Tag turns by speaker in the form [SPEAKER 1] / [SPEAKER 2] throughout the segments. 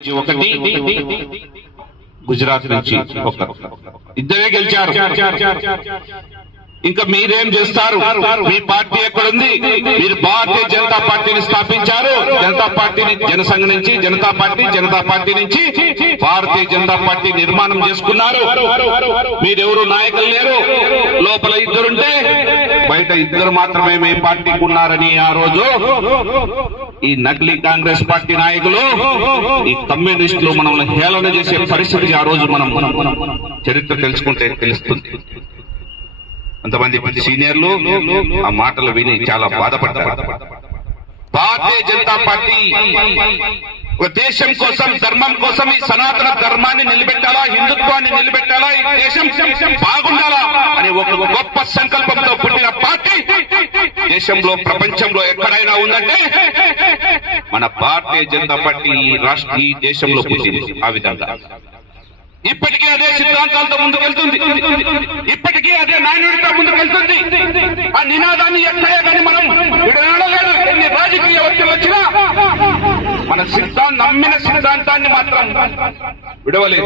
[SPEAKER 1] ఒకటి గుజరాత్ నుంచి ఒకరు. ఇద్దరే గెలిచారు. ఇంకా మీరేం చేస్తారు? మీ పార్టీ ఎక్కడుంది? మీరు భారతీయ జనతా పార్టీని స్థాపించారు. జనతా పార్టీని జనసంఘ నుంచి జనతా పార్టీ జనతా పార్టీ నుంచి భారతీయ జనతా పార్టీ నిర్మాణం చేసుకున్నారు. మీరెవరు నాయకులు లేరు? లోపల ఇద్దరుంటే బయట ఇద్దరు మాత్రమే మీ పార్టీకి ఉన్నారని ఆ రోజు ఈ నకిలీ కాంగ్రెస్ పార్టీ నాయకులు ఈ కమ్యూనిస్టులు మనల్ని హేళన చేసే పరిస్థితి ఆ రోజు మనం చరిత్ర తెలుసుకుంటే తెలుస్తుంది. కొంతమంది సీనియర్లు ఆ మాటలు విని చాలా బాధపడతారు భారతీయ జనతా పార్టీ ఒక దేశం కోసం ధర్మం కోసం ఈ సనాతన ధర్మాన్ని నిలబెట్టాలా? హిందుత్వాన్ని నిలబెట్టాలా? ఈ దేశం బాగుండాలా? అనే ఒక గొప్ప సంకల్పంతో పుట్టిన పార్టీ దేశంలో ప్రపంచంలో ఎక్కడైనా ఉందంటే మన భారతీయ జనతా పార్టీ ఈ రాష్ట్ర ఈ దేశంలో పుట్టింది ఆ విధంగా. ఇప్పటికీ అదే సిద్ధాంతాలతో ముందుకెళ్తుంది. ఇప్పటికీ అదే నాయనుడితో ముందుకెళ్తుంది. ఆ నినాదాన్ని ఎక్కడే కానీ మనం విడనాడలేదు. ఎన్ని రాజకీయ ఒత్తిడి వచ్చినా మన సిద్ధాంతం నమ్మిన సిద్ధాంతాన్ని మాత్రం విడవలేదు.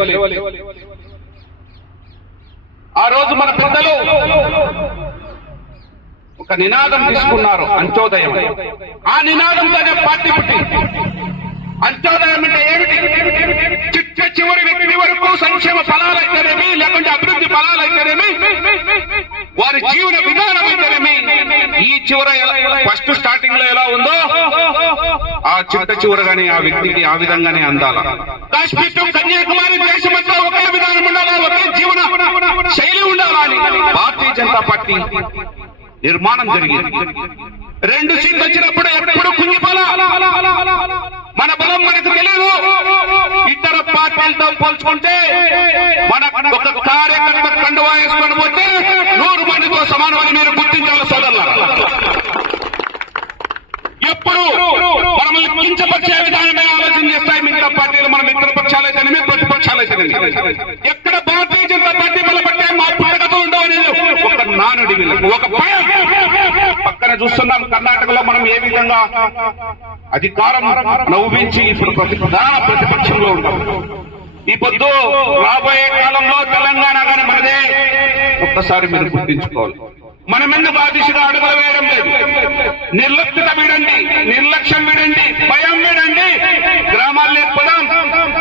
[SPEAKER 1] ఆ రోజు మన పెద్దలు ఒక నినాదం తీసుకున్నారు అంత్యోదయం. ఆ నినాదంతోనే పార్టీ పుట్టి అంత్యోదయం అంటే ఏమిటి? చిట్ట చివరి వ్యక్తి వరకు సంక్షేమ ఫలాలైతేనేమి లేకుంటే అభివృద్ధి ఫలాలైతేనేమి వారి జీవన విధానం అయితేనేమి ఈ చివర ఫస్ట్ స్టార్టింగ్లో ఎలా ఉందో ఆ చిట్ట చివరగానే ఆ వ్యక్తికి ఆ విధంగానే అందాల. కాశ్మీర్ కన్యాకుమారి దేశమంతా ఒకే విధానం ఉండాలా? ఒకే జీవన శైలి ఉండాలా అని? భారతీయ జనతా పార్టీ నిర్మాణం జరిగింది. రెండు సీట్లు వచ్చినప్పుడు ఎప్పుడు కుంగిపోలా? మన బలం మనకు తెలియదు ఇతర పార్టీలతో పోల్చుకుంటే మన ఒక కార్యకర్త కండువా వేసుకొని పోతే నూరు మందితో సమానం అని మీరు గుర్తించాలి సోదరుల ఎప్పుడు కించపరిచే విధానమే ఆలోచన చేస్తాయి. మిగతా పార్టీలు మన మిత్ర పక్షాలైతేనేమి ప్రతిపక్షాలైతేనేమి ఎక్కడ భారతీయ జనతా పార్టీ బలపడితే మా పుట్టగత ఉండవు అనేది ఒక నానుడి ఒక పక్కన చూస్తున్నాం కర్ణాటకలో మనం ఏ విధంగా అధికారం నవ్వించి ఇప్పుడు ప్రతి ప్రధాన ప్రతిపక్షంలో ఉంటాం ఈ పొద్దు రాబోయే కాలంలో తెలంగాణ కానీ మనదే ఒక్కసారి మీరు గుర్తించుకోవాలి. మన మీద ఆ అడుగులు వేయడం లేదు. నిర్లక్ష్యత విడండి నిర్లక్ష్యం విడండి భయం విడండి. గ్రామాల్లో పోదాం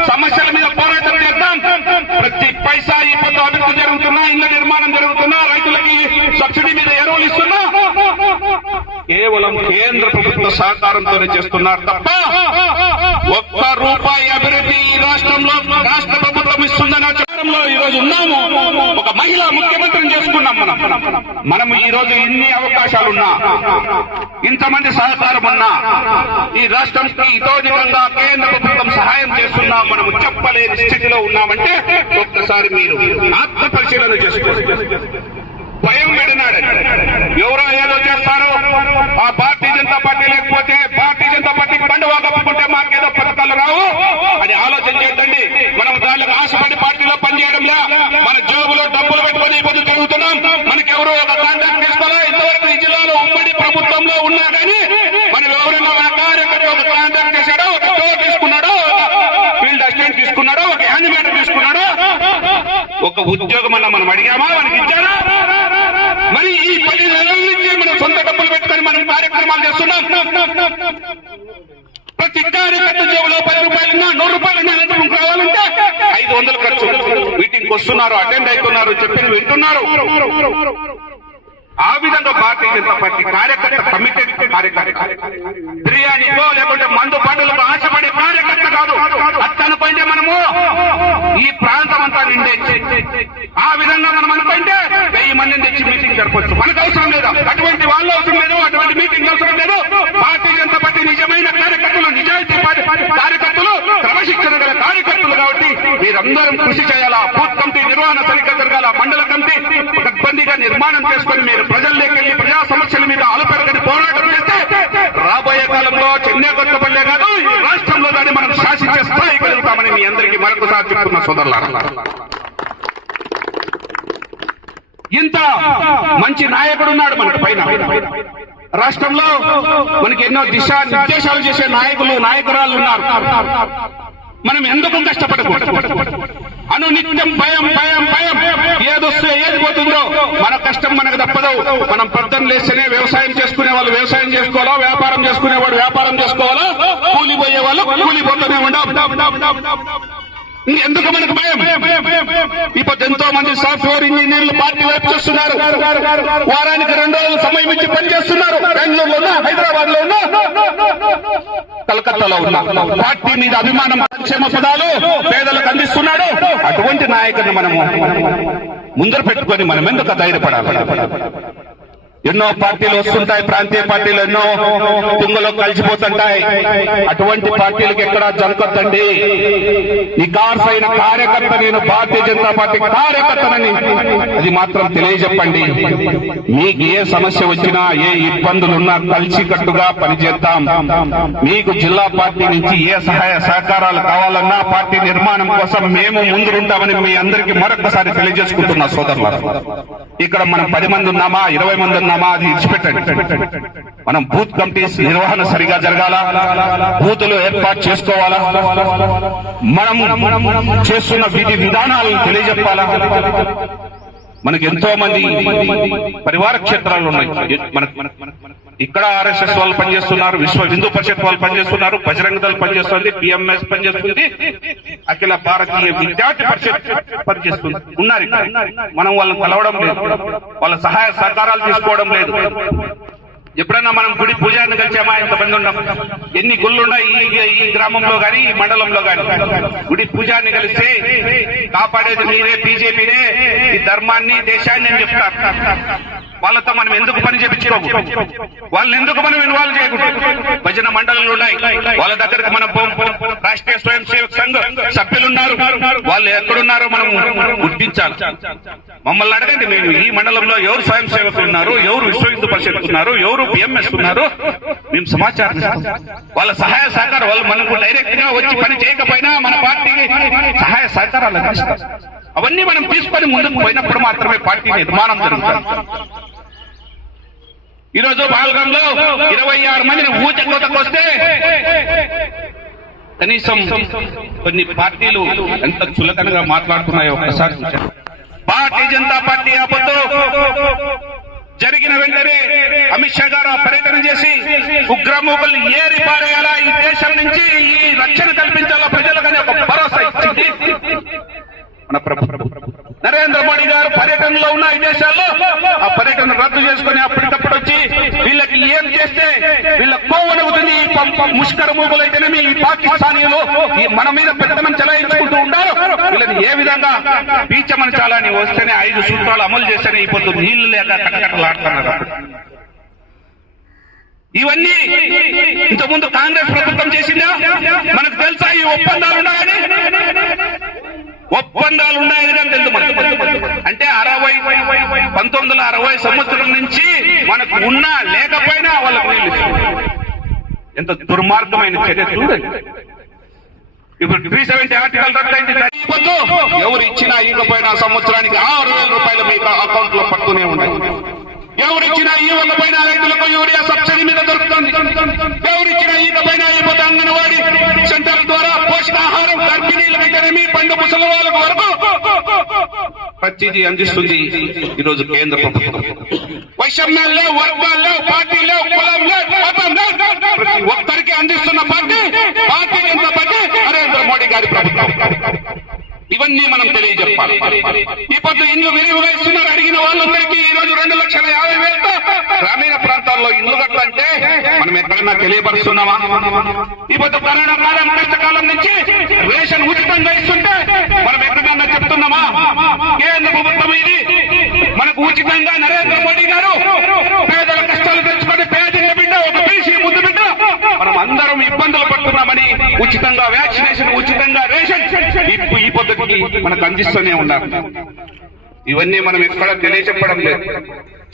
[SPEAKER 1] సమస్యల మీద పోరాటం చేద్దాం. ప్రతి పైసా ఈ పొద్దు అభివృద్ధి జరుగుతున్నా ఇళ్ళ నిర్మాణం జరుగుతున్నా రైతులకి సబ్సిడీ మీద ఎరువులు ఇస్తున్నా కేవలం కేంద్ర ప్రభుత్వ సహకారంతోనే చేస్తున్నారు తప్ప ఒక్క రూపాయి అభివృద్ధి ఈ రాష్ట్రంలో రాష్ట్ర ప్రభుత్వం ఇస్తుందన్న చట్టంలో ఈ రోజు ఉన్నాము. ఒక మహిళా ముఖ్యమంత్రిని చేసుకున్నాం మనం. మనం ఈ రోజు ఇన్ని అవకాశాలున్నా ఇంతమంది సహకారం ఉన్నా ఈ రాష్ట్రంకి ఇతోధికంగా కేంద్ర ప్రభుత్వం సహాయం చేస్తున్నా మనం చెప్పలేని స్థితిలో ఉన్నామంటే ఒక్కసారి మీరు ఆత్మ పరిశీలన చేసుకోండి. భయం విడినాడని ఎవరో ఏదో చేస్తారు ఆ భారతీయ జనతా పార్టీ లేకపోతే భారతీయ జనతా పార్టీ పండుగ కప్పుకుంటే మాకేదో పథకాలు రావు అని ఆలోచన చేయండి మనం దానికి ఆశపడి పార్టీలో పనిచేయడం లే. మన జేబులో డబ్బులు పెట్టుకొని ఇప్పుడు తిరుగుతున్నాం. మనకెవరు ఒక కాంట్రాక్ట్ తీసుకోవాలా ఇంతవరకు ఈ జిల్లాలో ఉమ్మడి ప్రభుత్వంలో ఉన్నా కానీ మనం ఎవరైనా ఒక కార్యకర్త ఒక కాంట్రాక్ట్ చేశాడో ఒక స్టోర్ తీసుకున్నాడో ఫీల్డ్ అసిస్టెంట్ తీసుకున్నాడో ఒక యానిమేటర్ తీసుకున్నాడో ఒక ఉద్యోగం అన్న మనం అడిగామా? మనకి ఇచ్చారా మరి ఈ పది నెలల నుంచి మనం సొంత డబ్బులు పెట్టుకొని మనం కార్యక్రమాలు చేస్తున్నాం ప్రతి కార్యకర్త జేబులో పది రూపాయలున్నా నూరు రూపాయలున్నా అనంతరం కావాలంటే ఐదు వందలు ఖర్చు. మీటింగ్ వస్తున్నారు అటెండ్ అవుతున్నారు చెప్పిన వింటున్నారు. ఆ విధంగా భారతీయ జనతా పార్టీ కార్యకర్త కమిటెడ్ కార్యకర్త. బిర్యానీతో లేకుంటే మందు పండులకు ఆశపడే కార్యకర్త కాదు. అతను మనము. ఈ ప్రాంతం అంతా నిండే. ఆ విధంగా మనం అనుకుంటే వెయ్యి మందిని తెచ్చి మీటింగ్ జరపచ్చు. మనకు అవసరం లేదు. అటువంటి వాళ్ళు అవసరం లేదు. అటువంటి మీటింగ్ అవసరం లేదు. భారతీయ జనతా పార్టీ నిజమైన కార్యకర్తలు నిజాయితీ కార్యకర్తలు క్రమశిక్షణ గల కార్యకర్తలు కాబట్టి మీరందరం కృషి చేయాలా? పూర్తి నిర్వహణ సరిగ్గా జరగాల? మండల కమిటీ నిర్మాణం చేసుకుని మీరు ప్రజల్లోకి వెళ్ళి ప్రజా సమస్యల మీద అలపెరగని పోరాటం చేస్తే రాబోయే కాలంలో చెన్నై కొత్తపల్లె కాదు ఈ రాష్ట్రంలో దాన్ని మనం శాసించే స్థాయి కలుగుతామని మీ అందరికీ మరొకసారి చెప్తున్న సోదరులారా. ఇంత మంచి నాయకుడు ఉన్నాడు పైన. రాష్ట్రంలో మనకి ఎన్నో దిశా నిర్దేశాలు చేసే నాయకులు నాయకురాలు ఉన్నారు. మనం ఎందుకు కష్టపడకూడదు? అను నిత్యం భయం భయం భయం. ఏదొస్తే ఏది పోతుందో మన కష్టం మనకు తప్పదు. మనం పొద్దున్న లేస్తేనే వ్యవసాయం చేసుకునే వాళ్ళు వ్యవసాయం చేసుకోవాలా? వ్యాపారం చేసుకునేవాడు వ్యాపారం చేసుకోవాలా? కూలిపోయే వాళ్ళు కూలిపోతూనే ఉండాలి. ఎందుకు మనకు భయం? ఇప్పుడు ఎంతో మంది సాఫ్ట్వేర్ ఇంజనీర్లు పార్టీ వైపు చూస్తున్నారు. వారానికి రెండు రోజులు సమయం ఇచ్చి పనిచేస్తున్నారు. బెంగళూరులో హైదరాబాద్లో ఉన్నా. కలకత్తాలో ఉన్నా పార్టీ మీద అభిమానం సంక్షేమ పదాలు పేదలకు అందిస్తున్నాడు. అటువంటి నాయకుడిని మనము ముందర పెట్టుకొని మనం ఎందుకు ధైర్యపడాలి? ఎన్నో పార్టీలు వస్తుంటాయి ప్రాంతీయ పార్టీలు ఎన్నో తుంగలో కలిసిపోతుంటాయి. అటువంటి పార్టీలకు ఎక్కడా ఈ కార్స్ అయిన కార్యకర్త నేను భారతీయ జనతా పార్టీ కార్యకర్తనని. అది మాత్రం తెలియజెప్పండి. మీకు ఏ సమస్య వచ్చినా ఏ ఇబ్బందులున్నా కలిసికట్టుగా పనిచేద్దాం. మీకు జిల్లా పార్టీ నుంచి ఏ సహాయ సహకారాలు కావాలన్నా పార్టీ నిర్మాణం కోసం మేము ముందుంటామని మీ అందరికీ మరొకసారి తెలియజేసుకుంటున్నా సోదరులారా. ఇక్కడ మనం పది మంది ఉన్నామా? ఇరవై మంది నమాజ్ ఇచ్చిపెట్టండి. మనం బూత్ కమిటీస్ నిర్వహణ సరిగా జరగాల? బూతులు ఏర్పాటు చేసుకోవాలా? మనం చేస్తున్న విధి విధానాలను తెలియజెప్పాలా? మనకి ఎంతో మంది పరివార క్షేత్రాలు ఉన్నాయి. మనకు ఇక్కడ ఆర్ఎస్ఎస్ వాళ్ళు పనిచేస్తున్నారు విశ్వ హిందూ పరిషత్ వాళ్ళు పనిచేస్తున్నారు బజరంగ దళ పనిచేస్తుంది పిఎంఎస్ పనిచేస్తుంది అఖిల భారతీయ విద్యార్థి పరిషత్ పనిచేస్తుంది. ఉన్నారు ఇక్కడ. మనం వాళ్ళని కలవడం లేదు. వాళ్ళ సహాయ సహకారాలు తీసుకోవడం లేదు. ఎప్పుడన్నా మనం గుడి పూజారిని కలిసామా? ఎంతమంది ఉన్నాం. ఎన్ని గుళ్ళున్నాయి ఈ గ్రామంలో గాని ఈ మండలంలో గాని. గుడి పూజారిని కలిస్తే కాపాడేది మీరే బీజేపీనే. ఈ ధర్మాన్ని దేశాన్ని అని చెప్తారు. వాళ్ళతో మనం ఎందుకు పని చేపించుకోము వాళ్ళని ఎందుకు మనం ఇన్వాల్వ్ చేయకూడదు? భజన మండలాలు ఉన్నాయి. వాళ్ళ దగ్గరకు మనం రాష్ట్రీయ స్వయం సేవక సంఘ సభ్యులున్నారు. వాళ్ళు ఎక్కడున్నారో మనం గుర్తించాలి. మమ్మల్ని అడగండి మేము ఈ మండలంలో ఎవరు స్వయం సేవకులు ఉన్నారు? ఎవరు విశ్వ హిందూ పరిషత్ ఉన్నారు? ఎవరు బిఎంఎస్ ఉన్నారు? మేము సమాచారం వాళ్ళ సహాయ సహకారం వాళ్ళు మనకు డైరెక్ట్గా వచ్చి పని చేయకపోయినా మన పార్టీకి సహాయ సహకారాలు అవన్నీ మనం తీసుకొని ముందుకు పోయినప్పుడు మాత్రమే పార్టీ నిర్మాణం జరుగుతుంది. ఈ రోజు పాల్గొంలో ఇరవై ఆరు మందిని ఊచకోతకు వస్తే కనీసం కొన్ని పార్టీలు ఎంత చులకనగా మాట్లాడుతున్నాయో ఒక్కసారి భారతీయ జనతా పార్టీ ఆపత్తు జరిగిన వెంటనే అమిత్ షా గారు ఆ పర్యటన చేసి ఉగ్రమూకల్ని ఏరి పారేయాలా ఈ దేశం నుంచి? ఈ రక్షణ కల్పించాలా ప్రజలకని ఒక భరోసా ఇచ్చింది. మన నరేంద్ర మోడీ గారు పర్యటనలో ఉన్న ఈ దేశాల్లో ఆ పర్యటన రద్దు చేసుకుని అప్పటికప్పుడు వచ్చి వీళ్ళకి ఏం చేస్తే వీళ్ళ కోవనవుతుంది ఈ పం- పం- ముష్కర మూగులైతేనేమి ఈ పాకిస్తానీలు మన మీద పెత్తనం చెలాయించుకుంటూ ఉండారు? వీళ్ళని ఏ విధంగా పీచమనచాలని వస్తేనే ఐదు సూత్రాలు అమలు చేస్తేనే ఇప్పుడు నీళ్ళు లేక కట్టకట్టలాడుతున్నారు ఇవన్నీ ఇంతకుముందు కాంగ్రెస్ ప్రభుత్వం చేసిందా? మనకు తెలుసా ఈ ఒప్పందాలు ఉన్నాయని? ఒప్పందాలు ఉన్నాయని కానీ తెలుసు అంటే అరవై పంతొమ్మిది వందల అరవై సంవత్సరం నుంచి మనకు ఉన్నా లేకపోయినా వాళ్ళకు ఎంత దుర్మార్గమైన చర్య చూడండి ఇప్పుడు త్రీ సెవెంటీ ఆర్టికల్ రద్దయింది ఎవరు ఇచ్చినా ఇవ్వకపోయినా సంవత్సరానికి ఆరు వేల రూపాయలు మీకు అకౌంట్లో పడుతూనే ఉన్నాయి ఎవరు ఇచ్చినా ఇవ్వకపోయినా రైతులకు యూరియా సబ్సిడీ మీద దొరుకుతుంది. ఎవరు ఇచ్చినా ఇవ్వకపోయినా ఇవ్వకపోతే అంగన్వాడీ సెంటర్ ద్వారా గర్భిణీలకైతేనేమి పండు ముసలి వాళ్ళకు వరకు ప్రతిదీ అందిస్తుంది ఈరోజు కేంద్ర ప్రభుత్వం. వైషమ్యాల్లో వర్గాల్లో పార్టీలో కులంలో మతంలో ప్రతి ఒక్కరికి అందిస్తున్న పార్టీ భారతీయ జనతా పార్టీ నరేంద్ర మోడీ గారి ప్రభుత్వం. ఇవన్నీ మనం తెలియజెప్పాలి. ఈ ఇండ్లు విరివిగా ఇస్తున్నారు. అడిగిన వాళ్ళందరికీ ఈ రోజు రెండు లక్షల యాభై వేలతో గ్రామీణ ప్రాంతాల్లో ఇండ్లు కట్టాలంటే మనం ఎక్కడైనా తెలియపరుస్తున్నామా? ఇప్పుడు కరోనా కాలం కాలం నుంచి రేషన్ ఉచితంగా ఇస్తుంటే మనం ఎక్కడన్నా చెప్తున్నామా? కేంద్ర ప్రభుత్వం ఇది. మనకు ఉచితంగా నరేంద్ర మోడీ గారు పేదల కష్టాలు తెచ్చుకొని పేదల బిడ్డ ఒక బీసీ ముద్దు బిడ్డ. మనం అందరం ఇబ్బందులు పడుతున్నామని ఉచితంగా వ్యాక్సినేషన్ ఉచితంగా రేషన్ ఈ పద్ధతికి మనకు అందిస్తూనే ఉన్నారు ఇవన్నీ మనం ఎక్కడ తెలియచెప్పడం లేదు.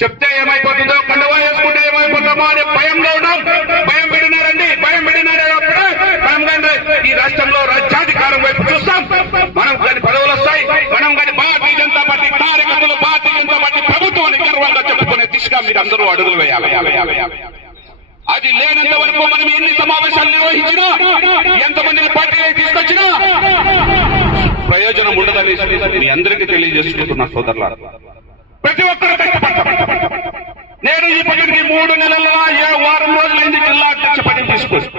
[SPEAKER 1] చెప్తే ఏమైపోతుందో కండువా వేసుకుంటే ఏమైపోతామో అనే భయంలో ఉన్నాం భయం పెడినారండి భయం పెట్టినారప్పుడు మనం కానీ ఈ రాష్ట్రంలో రాజ్యాధికారం వైపు చూస్తాం. మనం కానీ పదవులు వస్తాయి. మనం కానీ భారతీయ జనతా పార్టీ కార్యకర్తలు భారతీయ జనతా పార్టీ ప్రభుత్వాన్ని గర్వంగా చెప్పుకునే దిశగా మీరు అందరూ అడుగులు వేయాలి. అది లేనంత వరకు మనం ఎన్ని సమావేశాలు నిర్వహించినా ఎంతమందిని పార్టీలో తీసుకొచ్చి ప్రయోజనం ఉండదని మీ అందరికీ తెలియజేసుకుంటున్నా సోదరుల ప్రతి ఒక్కరు నేను ఈ పనికి మూడు నెలల ఏ వారం రోజులైంది జిల్లా అధ్యక్ష పని తీసుకొచ్చి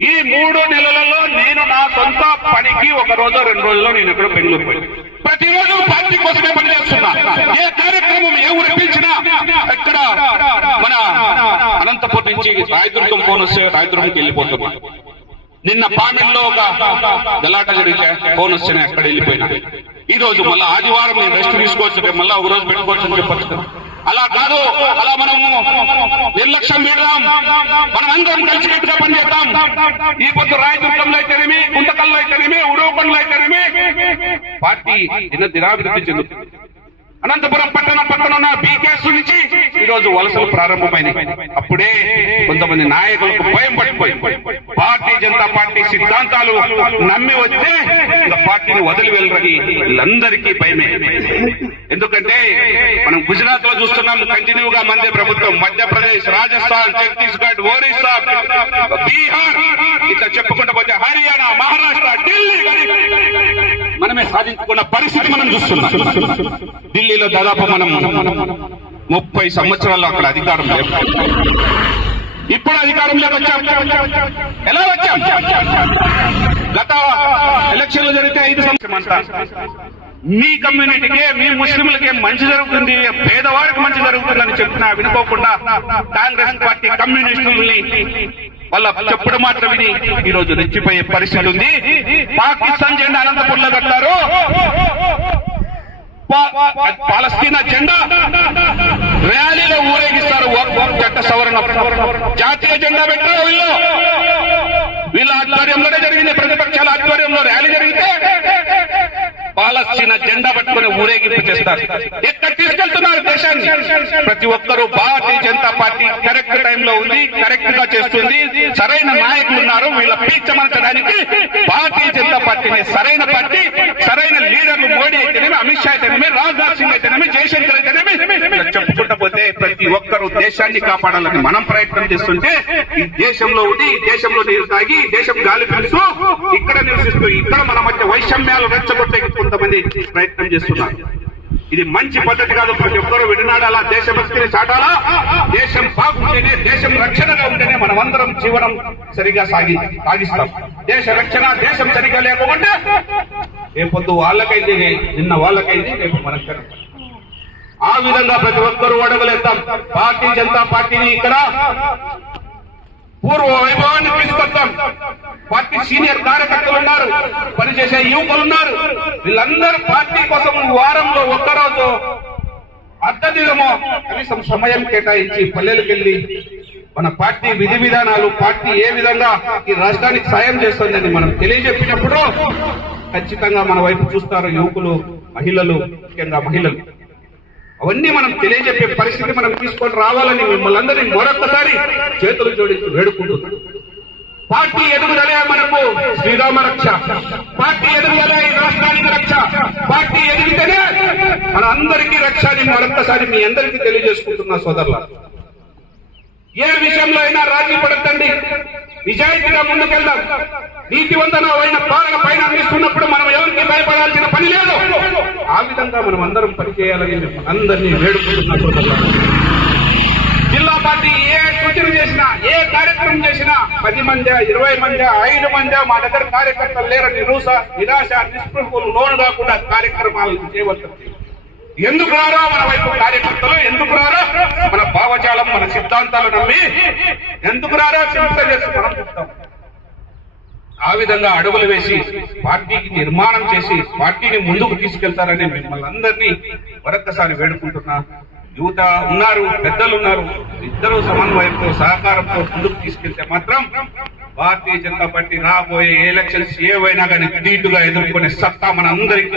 [SPEAKER 1] ఈ మూడు నెలలలో నేను నా సొంత పనికి ఒక రోజు రెండు రోజుల్లో నేను ఎక్కడ బెంగళూరు పోయి ప్రతిరోజు పార్టీ కోసమే పనిచేస్తున్నా ఏ కార్యక్రమం ఏ ఊరు ఎక్కడ మన అనంతపురం నుంచి రాయదుర్గం ఫోన్ వస్తే రాయదుర్గంకి వెళ్ళిపోతున్నా నిన్న పామిల్లో ఒక గలాట జరిగితే ఫోన్ వస్తేనే అక్కడ వెళ్ళిపోయినా. ఈ రోజు మళ్ళీ ఆదివారం నేను రెస్ట్ తీసుకోవచ్చు రేపు మళ్ళీ ఒక రోజు పెట్టుకోవచ్చు అని చెప్పచ్చు. అలా కాదు అలా మనము నిర్లక్ష్యం పెడదాం. మనం అందరం కలిసికట్టుగా పనిచేద్దాం. ఈ పొద్దు రాయదుర్గంలో అయితేనేమి గుంతకల్లో అయితేనేమి ఉడవకొండలో అయితేనేమి. పార్టీ నిన్న దినాభివృద్ధి చెందుతుంది. అనంతపురం పట్టణ పక్కన ఉన్న బీకేస్ నుంచి రోజు వలసలు ప్రారంభమైనాయి అప్పుడే కొంతమంది నాయకులకు భయం పడిపోయి పార్టీ జనతా పార్టీ సిద్ధాంతాలు నమ్మి వస్తే పార్టీని వదిలి వెళ్ళరని వీళ్ళందరికీ భయమే. ఎందుకంటే మనం గుజరాత్లో చూస్తున్నాం కంటిన్యూగా మందే ప్రభుత్వం. మధ్యప్రదేశ్ రాజస్థాన్ ఛత్తీస్గఢ్ ఒరిస్సా బీహార్ ఇట్లా చెప్పుకుంటూ పోతే హర్యానా మహారాష్ట్ర ఢిల్లీ మనమే సాధించుకున్న పరిస్థితి మనం చూస్తున్నాం. ఢిల్లీలో దాదాపు మనం ముప్పై సంవత్సరాల్లో అక్కడ అధికారం లేదు. ఇప్పుడు అధికారంలోకి వచ్చాం ఎలా వచ్చాం? గత ఎలక్షన్లు జరిగితే ఐదు సంవత్సరం మీ కమ్యూనిటీకే మీ ముస్లింలకే మంచి జరుగుతుంది పేదవాడికి మంచి జరుగుతుందని చెప్పినా వినుకోకుండా కాంగ్రెస్ పార్టీ కమ్యూనిస్టుల్ని వాళ్ళ చెప్పుడు మాత్రం విని ఈ రోజు రెచ్చిపోయే పరిస్థితి ఉంది. పాకిస్తాన్ జెండా అనంతపురంలో కట్టారు. పాలస్తీనా జెండా ర్యాలీలో ఊరేగిస్తారు. చట్ట సవరణ. జాతీయ జెండా పెట్టారు వీళ్ళు. వీళ్ళ ఆధ్వర్యంలోనే జరిగింది ప్రతిపక్షాల ఆధ్వర్యంలో ర్యాలీ జరిగితే పాలస్తీన జెండా పట్టుకుని ఊరేగింపు చేస్తారు. ఎక్కడ తీసుకెళ్తున్నారు దేశాన్ని. ప్రతి ఒక్కరూ భారతీయ జనతా పార్టీ కరెక్ట్ టైంలో ఉంది కరెక్ట్గా చేస్తుంది సరైన నాయకులు ఉన్నారు. వీళ్ళ పీచమర్చడానికి భారతీయ జనతా పార్టీని సరైన పార్టీ సరైన లీడర్లు మోడీ అయితేనేమి అమిత్ షా అయితేనేమి రాజ్నాథ్ సింగ్ అయితేనేమి జయశంకర్ అయితేనేమి ఇలా చెప్పుకుంటా పోతే ప్రతి ఒక్కరూ దేశాన్ని కాపాడాలని మనం ప్రయత్నం చేస్తుంటే ఈ దేశంలో ఉండి ఈ దేశంలో నీరు తాగి దేశం గాలి పీలుస్తూ ఇక్కడ నివసిస్తూ ఇక్కడ మన మధ్య వైషమ్యాలు రెచ్చగొట్టే కొంతమంది ప్రయత్నం చేస్తున్నారు. ఇది మంచి పద్ధతి కాదు. ప్రతి ఒక్కరూ విడినాడాలా? దేశభక్తిని చాటాలా? దేశం బాగుంటేనే దేశం రక్షణగా ఉంటేనే మనమందరం జీవనం సరిగా సాగి సాగిస్తాం. దేశ రక్షణ దేశం సరిగా లేకపోతే రేపొద్దు వాళ్ళకైతే నిన్న వాళ్ళకైతే రేపు మనకు ఆ విధంగా ప్రతి ఒక్కరూ అడగలేద్దాం. భారతీయ జనతా పార్టీని ఇక్కడ పూర్వ వైభవాన్ని తీసుకొస్తాం పార్టీ సీనియర్ కార్యకర్తలు ఉన్నారు పనిచేసే యువకులు ఉన్నారు. వీళ్ళందరూ పార్టీ కోసం వారంలో ఒక్కరోజు అర్ధదినమో కనీసం సమయం కేటాయించి పల్లెలకు వెళ్ళి మన పార్టీ విధి విధానాలు పార్టీ ఏ విధంగా ఈ రాష్ట్రానికి సాయం చేస్తుందని మనం తెలియజెప్పినప్పుడు ఖచ్చితంగా మన వైపు చూస్తారు యువకులు మహిళలు ముఖ్యంగా మహిళలు. అవన్నీ మనం తెలియజెప్పే పరిస్థితి మనం తీసుకొని రావాలని మిమ్మల్ని అందరినీ మరొక్కసారి చేతులు జోడించి వేడుకుంటున్నాం. పార్టీ ఎదుగుదలే మనకు శ్రీరామ రక్ష. పార్టీ ఎదుగుదలే ఈ రాష్ట్రానికి రక్ష. పార్టీ ఎదిగితేనే మన అందరికీ రక్ష అని మరొకసారి మీ అందరికీ తెలియజేసుకుంటున్నా సోదరుల ఏ విషయంలో అయినా రాజీ పడద్దండి. నిజాయితీగా ముందుకెళ్దాం. నీతివంతమైన పాలన పైన అందిస్తున్నప్పుడు మనం ఎవరికి భయపడాల్సిన పని లేదు. ఆ విధంగా మనం అందరం పనిచేయాలని అందరినీ వేడుకుంటున్నా. జిల్లా పార్టీ ఏ సూచన చేసినా ఏ కార్యక్రమం చేసినా పది మంది ఇరవై మంది ఐదు మంది మా దగ్గర కార్యకర్తలు లేరని నిరాశ నిరాశ నిస్పృహులు లోను కాకుండా కార్యక్రమాలను చేయవలసింది ఎందుకు రారో మన వైపు కార్యకర్తలు? ఎందుకు రారో? మన భావజాలం మన సిద్ధాంతాలు నమ్మి. ఎందుకు రారో? చింత చేసి మనం చెప్తాం. ఆ విధంగా అడుగులు వేసి పార్టీకి నిర్మాణం చేసి పార్టీని ముందుకు తీసుకెళ్తారని మిమ్మల్ని అందరినీ మరొక్కసారి వేడుకుంటున్నా. యువత ఉన్నారు పెద్దలు ఉన్నారు. ఇద్దరు సమన్వయంతో సహకారంతో ముందుకు తీసుకెళ్తే మాత్రం భారతీయ జనతా పార్టీ రాబోయే ఎలక్షన్స్ ఏవైనా కానీ ధీటుగా ఎదుర్కొనే సత్తా మన అందరికీ